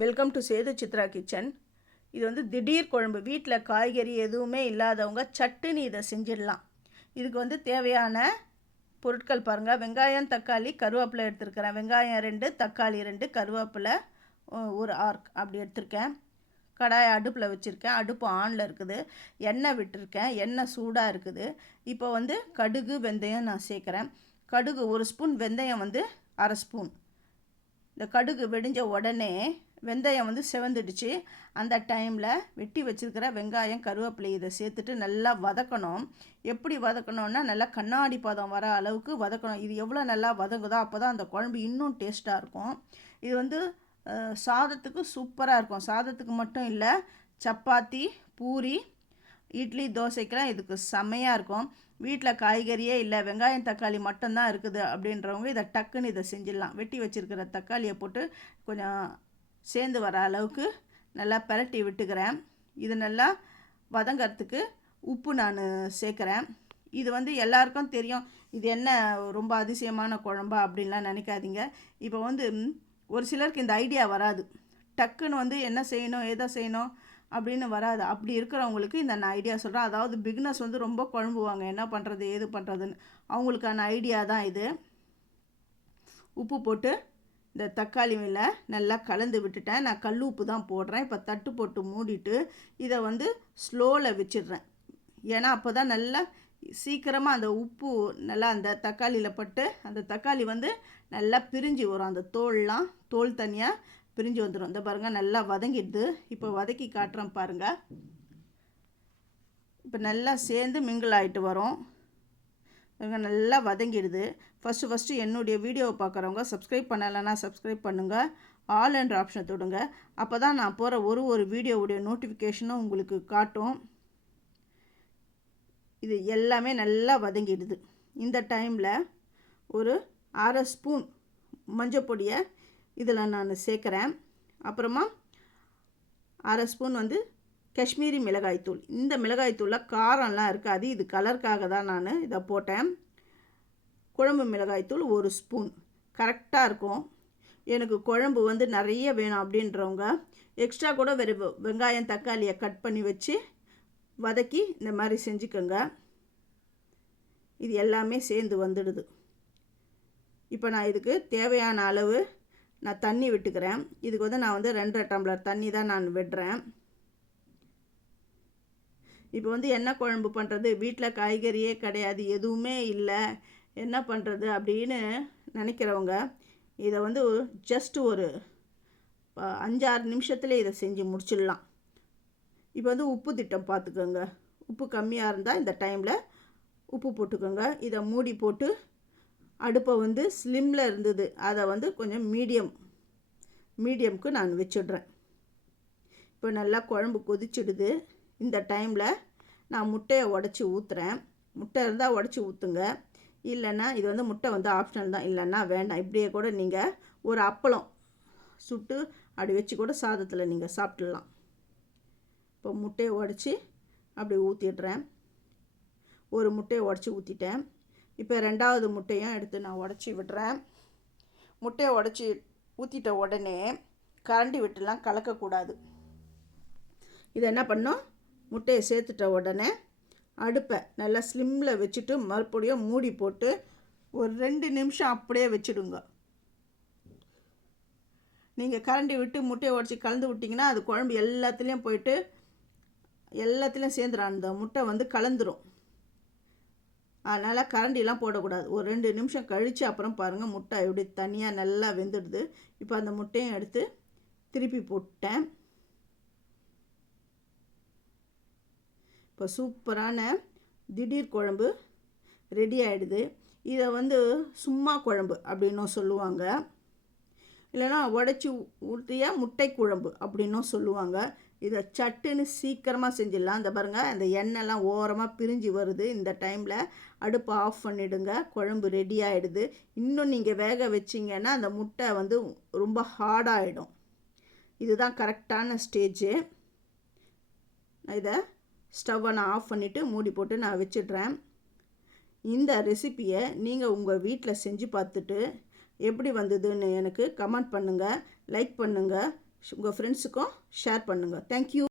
Welcome to Sethu Chitra kitchen இது வந்து திடீர் குழம்பு. வீட்டில் காய்கறி எதுவுமே இல்லாதவங்க சட்டுன்னு இதை செஞ்சிடலாம். இதுக்கு வந்து தேவையான பொருட்கள் பாருங்கள் வெங்காயம் தக்காளி கருவேப்பிலை எடுத்துருக்கிறேன். வெங்காயம் ரெண்டு தக்காளி ரெண்டு கருவேப்பிலை ஒரு ஆர்க் அப்படி எடுத்திருக்கேன். கடாயை அடுப்பில் வச்சுருக்கேன். அடுப்பு ஆனில் இருக்குது. எண்ணெய் விட்டுருக்கேன். எண்ணெய் சூடாக இருக்குது. இப்போ வந்து கடுகு வெந்தயம் நான் சேர்க்குறேன். கடுகு ஒரு ஸ்பூன் வெந்தயம் வந்து அரை ஸ்பூன். இந்த கடுகு வெடிஞ்ச உடனே வெந்தயம் வந்து செவந்துடுச்சு. அந்த டைமில் வெட்டி வச்சிருக்கிற வெங்காயம் கருவேப்பிலை இதை சேர்த்துட்டு நல்லா வதக்கணும். எப்படி வதக்கணும்னா நல்லா கண்ணாடி பதம் வர அளவுக்கு வதக்கணும். இது எவ்வளோ நல்லா வதங்குதோ அப்போ தான் அந்த குழம்பு இன்னும் டேஸ்ட்டாக இருக்கும். இது வந்து சாதத்துக்கு சூப்பராக இருக்கும். சாதத்துக்கு மட்டும் இல்லை சப்பாத்தி பூரி இட்லி தோசைக்கெல்லாம் இதுக்கு செம்மையாக இருக்கும். வீட்டில் காய்கறியே இல்லை. வெங்காயம் தக்காளி மட்டும்தான் இருக்குது அப்படின்றவங்க இதை டக்குன்னு இதை செஞ்சிடலாம். வெட்டி வச்சிருக்கிற தக்காளியை போட்டு கொஞ்சம் சேர்ந்து வர அளவுக்கு நல்லா பிரட்டி விட்டுக்கிறேன். இது நல்லா வதங்கிறதுக்கு உப்பு நான் சேர்க்குறேன். இது வந்து எல்லாருக்கும் தெரியும். இது என்ன ரொம்ப அதிசயமான குழம்பா அப்படின்லாம் நினைக்காதீங்க. இப்போ வந்து ஒரு சிலருக்கு இந்த ஐடியா வராது. டக்குன்னு வந்து என்ன செய்யணும் எதை செய்யணும் அப்படின்னு வராது. அப்படி இருக்கிறவங்களுக்கு இந்த நான் ஐடியா சொல்கிறேன் அதாவது பிக்னஸ் வந்து ரொம்ப குழம்புவாங்க. என்ன பண்ணுறது ஏது பண்ணுறதுன்னு அவங்களுக்கான ஐடியா தான் இது. உப்பு போட்டு இந்த தக்காளி மேல நல்லா கலந்து விட்டுட்டேன். நான் கல் உப்பு தான் போடுறேன். இப்போ தட்டு போட்டு மூடிட்டு இதை வந்து ஸ்லோவில் வச்சிடுறேன். ஏன்னா அப்போ தான் நல்லா சீக்கிரமாக அந்த உப்பு நல்லா அந்த தக்காளியில் பட்டு அந்த தக்காளி வந்து நல்லா பிரிஞ்சு வரும். அந்த தோல்லாம் தோல் தனியாக பிரிஞ்சு வந்துடும் இந்த பாருங்கள் நல்லா வதங்கிடுது. இப்போ வதக்கி காட்டுறோம் பாருங்கள் இப்போ நல்லா சேர்ந்து மிங்கிள் ஆகிட்டு வரும். இவங்க நல்லா வதங்கிடுது. ஃபஸ்ட்டு ஃபஸ்ட்டு என்னுடைய வீடியோவை பார்க்குறவங்க சப்ஸ்கிரைப் பண்ணலைன்னா சப்ஸ்கிரைப் பண்ணுங்கள் ஆல் என்ற ஆப்ஷனை தொடுங்க. அப்போ தான் நான் போகிற ஒரு ஒரு வீடியோவுடைய நோட்டிஃபிகேஷனும் உங்களுக்கு காட்டும். இது எல்லாமே நல்லா வதங்கிடுது. இந்த டைமில் ஒரு அரை ஸ்பூன் மஞ்சப்பொடியை இதில் நான் சேர்க்குறேன். அப்புறமா அரை ஸ்பூன் வந்து காஷ்மீரி மிளகாய்த்தூள் இந்த மிளகாய்த்தூளில் காரம்லாம் இருக்காது. இது கலருக்காக தான் நான் இதை போட்டேன். குழம்பு மிளகாய்த்தூள் ஒரு ஸ்பூன். கரெக்டாக இருக்கும். எனக்கு குழம்பு வந்து நிறைய வேணும் அப்படின்றவங்க எக்ஸ்ட்ரா கூட வெறு வெங்காயம் தக்காளியை கட் பண்ணி வச்சு வதக்கி இந்த மாதிரி செஞ்சுக்கோங்க. இது எல்லாமே சேர்ந்து வந்துடுது. இப்போ நான் இதுக்கு தேவையான அளவு நான் தண்ணி விட்டுக்கிறேன். இதுக்கு வந்து நான் வந்து ரெண்டரை டம்ளர் தண்ணி தான் நான் விடுறேன். இப்போ வந்து என்ன குழம்பு பண்ணுறது வீட்டில் காய்கறியே கிடையாது எதுவுமே இல்லை. என்ன பண்ணுறது அப்படின்னு நினைக்கிறவங்க இதை வந்து ஜஸ்ட் ஒரு அஞ்சாறு நிமிஷத்தில் இதை செஞ்சு முடிச்சிடலாம். இப்போ வந்து உப்பு திட்டம் பார்த்துக்கோங்க. உப்பு கம்மியாக இருந்தால் இந்த டைமில் உப்பு போட்டுக்கோங்க. இதை மூடி போட்டு அடுப்பை வந்து ஸ்லிம்மில் இருந்தது. அதை வந்து கொஞ்சம் மீடியம் மீடியம்க்கு நான் வச்சிடுறேன். இப்போ நல்லா குழம்பு கொதிச்சிடுது. இந்த டைமில் நான் முட்டையை உடச்சி ஊற்றுறேன் முட்டை இருந்தால் உடச்சி ஊற்றுங்க இல்லைன்னா இது வந்து முட்டை வந்து ஆப்ஷனல் தான். இல்லைன்னா வேண்டாம். இப்படியே கூட நீங்கள் ஒரு அப்பளம் சுட்டு அப்படி வச்சு கூட சாதத்தில் நீங்கள் சாப்பிட்லாம் இப்போ முட்டையை உடச்சி அப்படி ஊற்றிடுறேன் ஒரு முட்டையை உடச்சி ஊற்றிட்டேன் இப்போ ரெண்டாவது முட்டையும் எடுத்து நான் உடச்சி விடுறேன். முட்டையை உடச்சி ஊற்றிட்ட உடனே கரண்டி விட்டுலாம் கலக்கக்கூடாது. இதை என்ன பண்ணோம் முட்டையை சேர்த்துட்ட உடனே அடுப்பை நல்லா ஸ்லிம்மில் வச்சுட்டு மறுபடியும் மூடி போட்டு ஒரு ரெண்டு நிமிஷம் அப்படியே வச்சுடுங்க. நீங்கள் கரண்டி விட்டு முட்டையை உடச்சி கலந்து விட்டிங்கன்னா அது குழம்பு எல்லாத்துலேயும் போயிட்டு எல்லாத்துலேயும் சேர்ந்துடும் அந்த முட்டை வந்து கலந்துரும். அதனால் கரண்டிலாம் போடக்கூடாது. ஒரு ரெண்டு நிமிஷம் கழித்து அப்புறம் பாருங்கள் முட்டை எப்படி தனியாக நல்லா வெந்துடுது. இப்போ அந்த முட்டையும் எடுத்து திருப்பி போட்டேன். இப்போ சூப்பரான திடீர் குழம்பு ரெடி ஆகிடுது இதை வந்து சும்மா குழம்பு அப்படின்னும் சொல்லுவாங்க. இல்லைன்னா உடச்சி ஊற்றிய முட்டை குழம்பு அப்படின்னும் சொல்லுவாங்க. இதை சட்டுன்னு சீக்கிரமாக செஞ்சிடலாம். இந்த பாருங்கள் அந்த எண்ணெய்லாம் ஓரமாக பிரிஞ்சு வருது. இந்த டைமில் அடுப்பை ஆஃப் பண்ணிவிடுங்க குழம்பு ரெடி ஆகிடுது இன்னும் நீங்கள் வேக வச்சிங்கன்னா அந்த முட்டை வந்து ரொம்ப ஹார்டாகிடும் இதுதான் கரெக்டான ஸ்டேஜு இதை ஸ்டவ்வை நான் ஆஃப் பண்ணிவிட்டு மூடி போட்டு நான் வச்சிடுறேன். இந்த ரெசிப்பியை நீங்கள் உங்கள் வீட்டில் செஞ்சு பார்த்துட்டு எப்படி வந்ததுன்னு எனக்கு கமெண்ட் பண்ணுங்கள் லைக் பண்ணுங்கள் உங்கள் ஃப்ரெண்ட்ஸுக்கும் ஷேர் பண்ணுங்கள் தேங்க்யூ